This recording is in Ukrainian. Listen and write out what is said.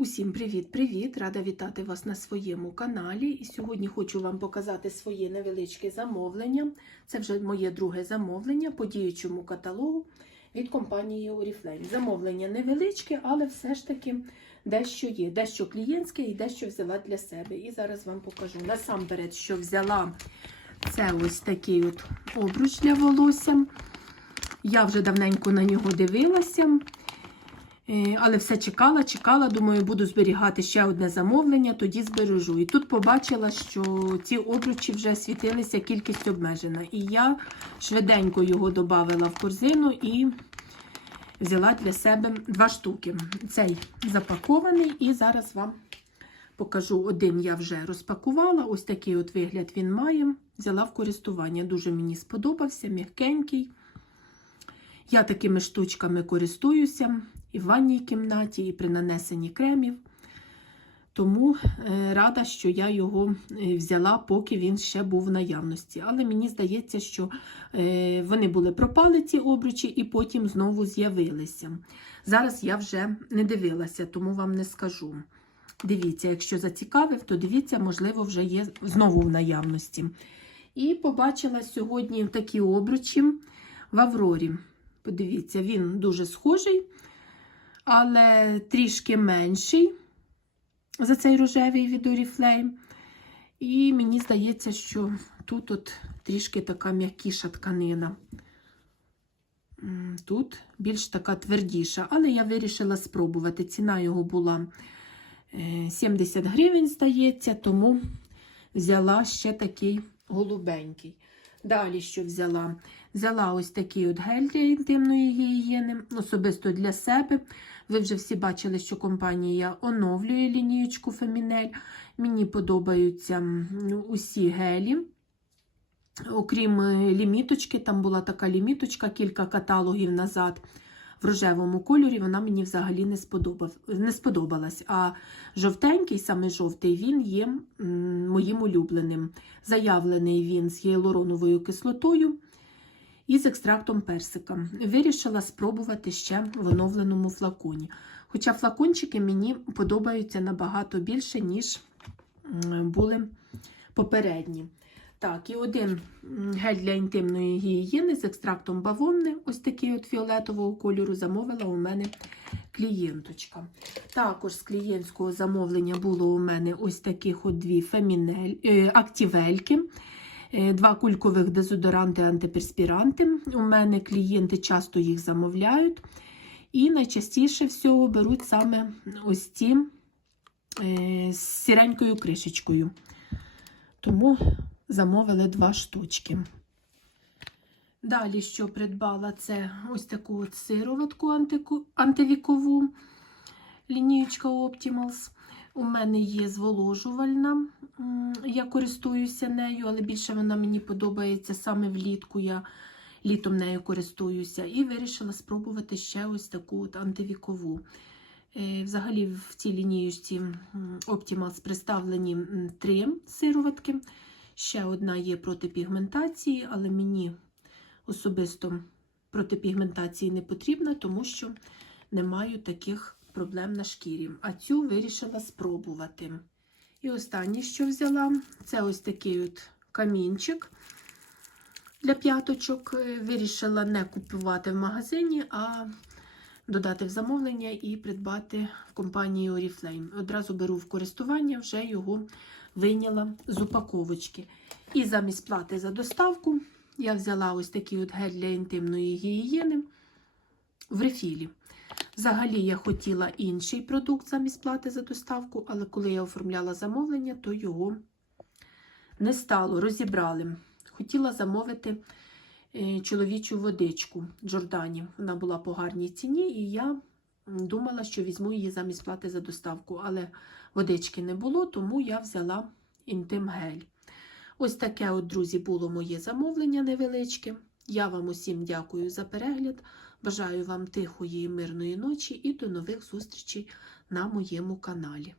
Усім привіт-привіт! Рада вітати вас на своєму каналі. І сьогодні хочу вам показати своє невеличке замовлення. Це вже моє друге замовлення по діючому каталогу від компанії Oriflame. Замовлення невеличке, але все ж таки дещо є. Дещо клієнтське і дещо взяла для себе. І зараз вам покажу. Насамперед, що взяла це ось такий от обруч для волосся. Я вже давненько на нього дивилася. Е, Але все чекала, чекала, думаю, буду зберігати ще одне замовлення, тоді збережу. І тут побачила, що ці обручі вже світилися, кількість обмежена. І я швиденько його додавила в корзину і взяла для себе два штуки. Цей запакований, і зараз вам покажу один я вже розпакувала. Ось такий от вигляд він має. Взяла в користування. Дуже мені сподобався, м'якенький. Я такими штучками користуюся і в ванній кімнаті, і при нанесенні кремів. Тому е, рада, що я його е, взяла, поки він ще був в наявності. Але мені здається, що е, вони були пропали, ці обручі, і потім знову з'явилися. Зараз я вже не дивилася, тому вам не скажу. Дивіться, якщо зацікавив, то дивіться, можливо, вже є знову в наявності. І побачила сьогодні такі обручі в Аврорі. Подивіться, він дуже схожий, але трішки менший за цей рожевий від Oriflame. І мені здається, що тут от трішки така м'якіша тканина. Тут більш така твердіша, але я вирішила спробувати. Ціна його була е, 70 гривень, здається, тому взяла ще такий голубенький. Далі що взяла? Взяла ось такий от гель для інтимної гігієни, особисто для себе. Ви вже всі бачили, що компанія оновлює лінієчку Фемінель. Мені подобаються усі гелі. Окрім е, ліміточки, там була така ліміточка кілька каталогів назад в рожевому кольорі, вона мені взагалі не, сподобав, не сподобалась. А жовтенький, саме жовтий, він є моїм улюбленим. Заявлений він з гіалуроновою кислотою і з екстрактом персика. Вирішила спробувати ще в оновленому флаконі. Хоча флакончики мені подобаються набагато більше, ніж були попередні. Так, і один гель для інтимної гігієни з екстрактом бавовни, ось такий от фіолетового кольору, замовила у мене клієнточка. Також з клієнтського замовлення було у мене ось таких от дві фемінель, е. Е, Два кулькових дезодоранти антиперспіранти. У мене клієнти часто їх замовляють. І найчастіше всього беруть саме ось ці е, з сіренькою кришечкою. Тому замовили два штучки. Далі, що придбала, це ось таку от сироватку антивікову лінієчка Optimals. У мене є зволожувальна, я користуюся нею, але більше вона мені подобається саме влітку. Я літом нею користуюся. І вирішила спробувати ще ось таку от антивікову. Е, Взагалі, в цій лінієчці Optimals представлені три сироватки. Ще одна є проти пігментації, але мені особисто проти пігментації не потрібна, тому що не маю таких проблем на шкірі. А цю вирішила спробувати. І останнє, що взяла, це ось такий от камінчик для п'яточок. Е, Вирішила не купувати в магазині, а додати в замовлення і придбати в компанії Oriflame. Одразу беру в користування, вже його вийняла з упаковочки. І замість плати за доставку я взяла ось такий от гель для інтимної гігієни в рефілі. Взагалі я хотіла інший продукт замість плати за доставку, але коли я оформляла замовлення, то його не стало, розібрали. Хотіла замовити чоловічу водичку Джордані. Вона була по гарній ціні, і я думала, що візьму її замість плати за доставку, але водички не було, тому я взяла інтим гель. Ось таке, от, друзі, було моє замовлення невеличке. Я вам усім дякую за перегляд. Бажаю вам тихої і мирної ночі і до нових зустрічей на моєму каналі.